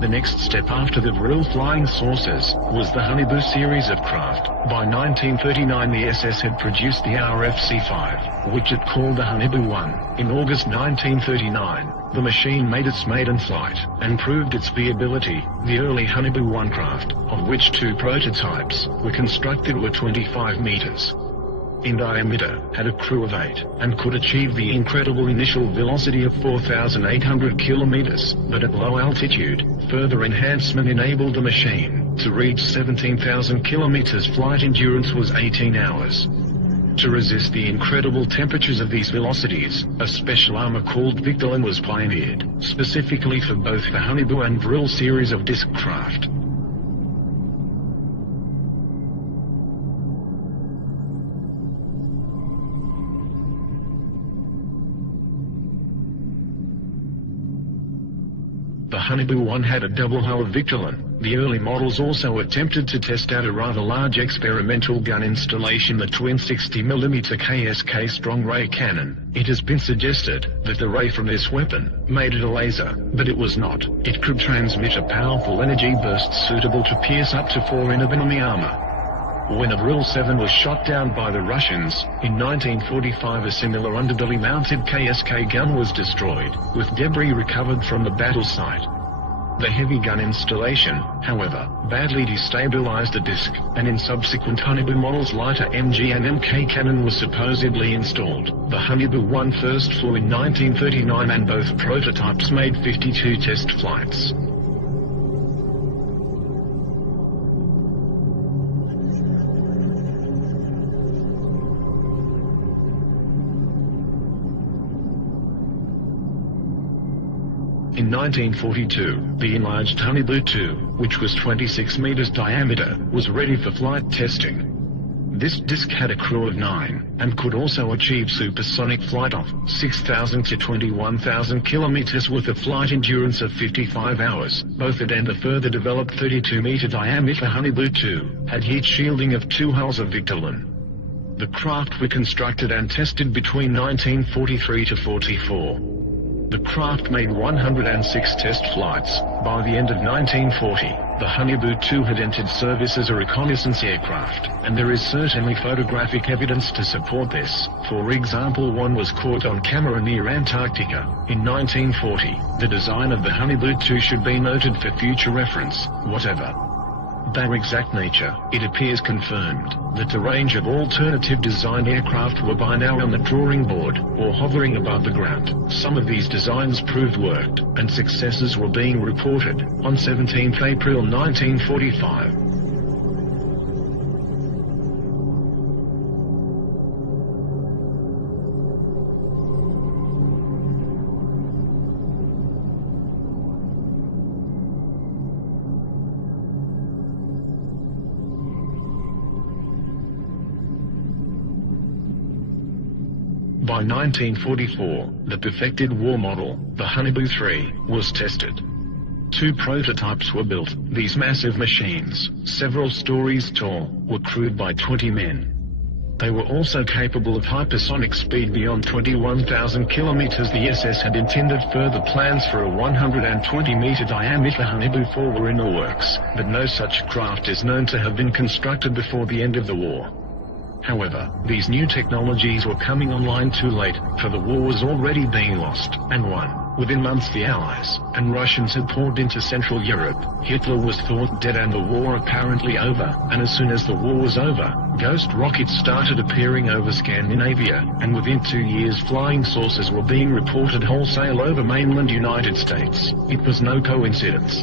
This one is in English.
The next step after the Vril flying saucers was the Honeybu series of craft. By 1939 the SS had produced the RFC-5, which it called the Honeybu 1. In August 1939, the machine made its maiden flight, and proved its viability. The early Honeybu 1 craft, of which 2 prototypes were constructed, were 25 meters in diameter, had a crew of 8, and could achieve the incredible initial velocity of 4,800 kilometers, but at low altitude, further enhancement enabled the machine to reach 17,000 kilometers. Flight endurance was 18 hours. To resist the incredible temperatures of these velocities, a special armor called Victolan was pioneered, specifically for both the Honeybu and Vril series of disc craft. The Honeybu 1 had a double hull of Victolan. The early models also attempted to test out a rather large experimental gun installation, the twin 60mm KSK strong ray cannon. It has been suggested that the ray from this weapon made it a laser, but it was not. It could transmit a powerful energy burst suitable to pierce up to 4 enemy armor. When a Vril 7 was shot down by the Russians, in 1945 a similar underbelly-mounted KSK gun was destroyed, with debris recovered from the battle site. The heavy gun installation, however, badly destabilized the disc, and in subsequent Honeybu models lighter MG and MK cannon was supposedly installed. The Honeybu 1 first flew in 1939 and both prototypes made 52 test flights. In 1942, the enlarged Honeybu 2, which was 26 meters diameter, was ready for flight testing. This disc had a crew of 9, and could also achieve supersonic flight of 6,000 to 21,000 kilometers with a flight endurance of 55 hours. Both it and the further developed 32-meter diameter Honeybu 2 had heat shielding of 2 hulls of Victolan. The craft were constructed and tested between 1943 to 44. The craft made 106 test flights. By the end of 1940, the Honeybu 2 had entered service as a reconnaissance aircraft, and there is certainly photographic evidence to support this. For example, one was caught on camera near Antarctica in 1940. The design of the Honeybu 2 should be noted for future reference. Whatever their exact nature, it appears confirmed that a range of alternative design aircraft were by now on the drawing board, or hovering above the ground. Some of these designs proved worked, and successes were being reported. On 17 April 1945, by 1944, the perfected war model, the Honeybu 3, was tested. 2 prototypes were built. These massive machines, several stories tall, were crewed by 20 men. They were also capable of hypersonic speed beyond 21,000 kilometers. The SS had intended further plans for a 120-meter diameter Honeybu 4 were in the works, but no such craft is known to have been constructed before the end of the war. However, these new technologies were coming online too late, for the war was already being lost and won. Within months the Allies and Russians had poured into Central Europe. Hitler was thought dead and the war apparently over, and as soon as the war was over, ghost rockets started appearing over Scandinavia, and within 2 years flying saucers were being reported wholesale over mainland United States. It was no coincidence